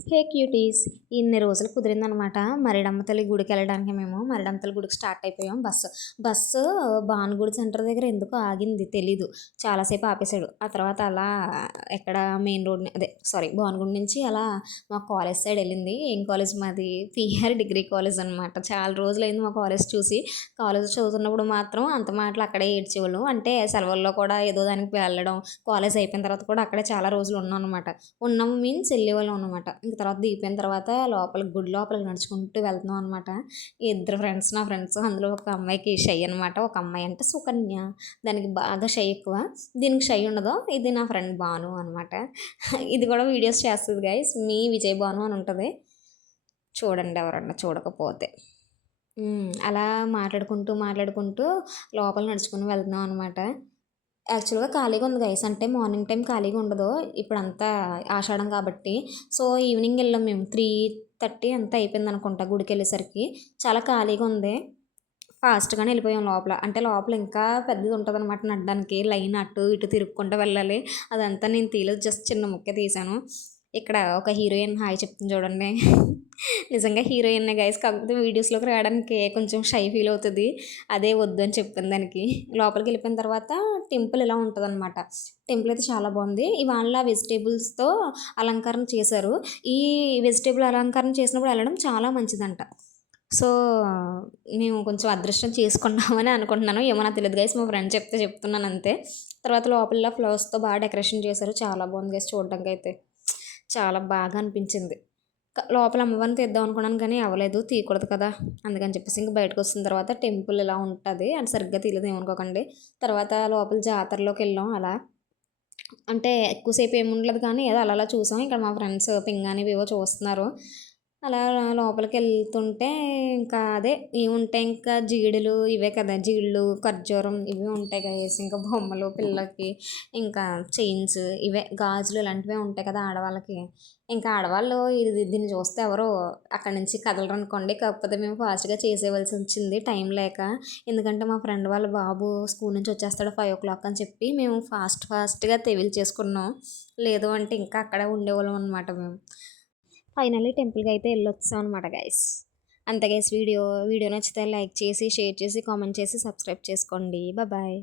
హే cuties, ఇన్ని రోజులు కుదిరిందనమాట. మరిడమ్మ తల్లి గుడికి వెళ్ళడానికి మేము మరిడమ్మ తల్లి గుడికి స్టార్ట్ అయిపోయాం. బస్సు భానుగుడి సెంటర్ దగ్గర ఎందుకో ఆగింది తెలీదు. చాలాసేపు ఆపేశాడు. ఆ తర్వాత అలా ఎక్కడ మెయిన్ రోడ్ అదే సారీ భానుగుడి నుంచి అలా మా కాలేజ్ సైడ్ వెళ్ళింది. ఏం కాలేజ్ మాది? పిఆర్ డిగ్రీ కాలేజ్ అనమాట. చాలా రోజులైంది మా కాలేజ్ చూసి. కాలేజ్ చదువుతున్నప్పుడు మాత్రం అంత మాటలు అక్కడే ఏడ్చేవాళ్ళు. అంటే సెలవుల్లో కూడా ఏదో దానికి వెళ్ళడం, కాలేజ్ అయిపోయిన తర్వాత కూడా అక్కడే చాలా రోజులు ఉన్నాం అనమాట. ఉన్నాము మీన్స్ వెళ్ళేవాళ్ళం అనమాట. ఇంక తర్వాత దిగిపోయిన తర్వాత లోపలికి గుడి లోపలికి నడుచుకుంటూ వెళ్తున్నాం అనమాట. ఇద్దరు ఫ్రెండ్స్, నా ఫ్రెండ్స్. అందులో ఒక అమ్మాయికి షై అనమాట. ఒక అమ్మాయి అంటే సుకన్య, దానికి బాగా షై ఎక్కువ. దీనికి షై ఉండదు. ఇది నా ఫ్రెండ్ భాను అనమాట. ఇది కూడా వీడియోస్ చేస్తుంది గైస్. మీ విజయ్ భాను అని ఉంటుంది, చూడండి ఎవరన్నా చూడకపోతే. అలా మాట్లాడుకుంటూ మాట్లాడుకుంటూ లోపల నడుచుకుని వెళ్తున్నాం అనమాట. యాక్చువల్‌గా ఖాళీగా ఉంది గైస్. అంటే మార్నింగ్ టైం ఖాళీగా ఉండదు. ఇప్పుడంతా ఆషాఢం కాబట్టి. సో, ఈవినింగ్ వెళ్ళాం మేము. 3:30 అంతా అయిపోయిందనుకుంటా గుడికెళ్ళేసరికి. చాలా ఖాళీగా ఉంది. ఫాస్ట్‌గానే వెళ్ళిపోయాం లోపల. అంటే లోపల ఇంకా పెద్దది ఉంటదనమాట నడడానికి. లైన్ అటు ఇటు తిరుక్కుంటూ వెళ్ళాలి. అదంతా నేను తీయలేదు. జస్ట్ చిన్న ముక్కే తీశాను. ఇక్కడ ఒక హీరోయిన్ హాయ్ చెప్తుంది చూడండి. నిజంగా హీరోయిన్నే గైస్. కాకపోతే వీడియోస్‌లోకి రావడానికి కొంచెం షై ఫీల్ అవుతది. అదే వద్దు అని చెప్పాను దానికి. లోపలికి వెళ్ళిపోయిన తర్వాత టెంపుల్ ఇలా ఉంటదనమాట. టెంపుల్ అయితే చాలా బాగుంది. ఇవాళ వెజిటేబుల్స్‌తో అలంకరణ చేశారు. ఈ వెజిటేబుల్ అలంకరణ చేసినప్పుడు వెళ్ళడం చాలా మంచిదంట. సో, మేము కొంచెం అదృష్టం చేసుకున్నామని అనుకుంటున్నాను. ఏమో నాకు తెలీదు గైస్. మా ఫ్రెండ్ చెప్తే చెప్తున్నాను అంతే. తర్వాత లోపల ఫ్లవర్స్‌తో బాగా డెకరేషన్ చేశారు. చాలా బాగుంది గైస్ చూడడానికైతే. చాలా బాగా అనిపించింది. లోపల అమ్మవారిని తీద్దాం అనుకున్నాను కానీ అవ్వలేదు. తీయకూడదు కదా! అందుకని చెప్పేసి ఇంక బయటకొచ్చిన తర్వాత టెంపుల్ ఇలా ఉంటది. అంటే సరిగ్గా తీయలేదు ఏమనుకోకండి. తర్వాత లోపల జాతరలోకెళ్ళాం అలా. అంటే ఎక్కువ సేపు ఏమి ఉండలేదు కానీ ఏదో అలా అలా చూసాం. ఇక్కడ మా ఫ్రెండ్స్ పింగాణి ఇవేవో చూస్తున్నారు. అలా లోపలికెళ్తుంటే ఇంకా అదే ఏముంటాయి ఇంకా జీడులు ఇవే కదా! జీళ్ళు, ఖర్జూరం ఇవే ఉంటాయి గైస్. ఇంకా బొమ్మలు పిల్లలకి, ఇంకా చైన్స్ ఇవే గాజులు ఇలాంటివే ఉంటాయి కదా ఆడవాళ్ళకి. ఇంకా ఆడవాళ్ళు దీన్ని చూస్తే ఎవరు అక్కడి నుంచి కదలరనుకోండి. కాకపోతే మేము ఫాస్ట్‌గా చేసేయవలసి వచ్చింది టైం లేక. ఎందుకంటే మా ఫ్రెండ్ వాళ్ళ బాబు స్కూల్ నుంచి వచ్చేస్తాడు 5:00 అని చెప్పి మేము ఫాస్ట్‌గా చేసుకున్నాం. లేదు అంటే ఇంకా అక్కడే ఉండేవాళ్ళం అనమాట మేము. ఫైనల్లీ టెంపుల్‌కి అయితే ఎళ్ళొచ్చాం అనమాట గైస్. అంతే గైస్ వీడియో నచ్చితే లైక్ చేసి, షేర్ చేసి, కామెంట్ చేసి, సబ్స్క్రైబ్ చేసుకోండి. బాయ్.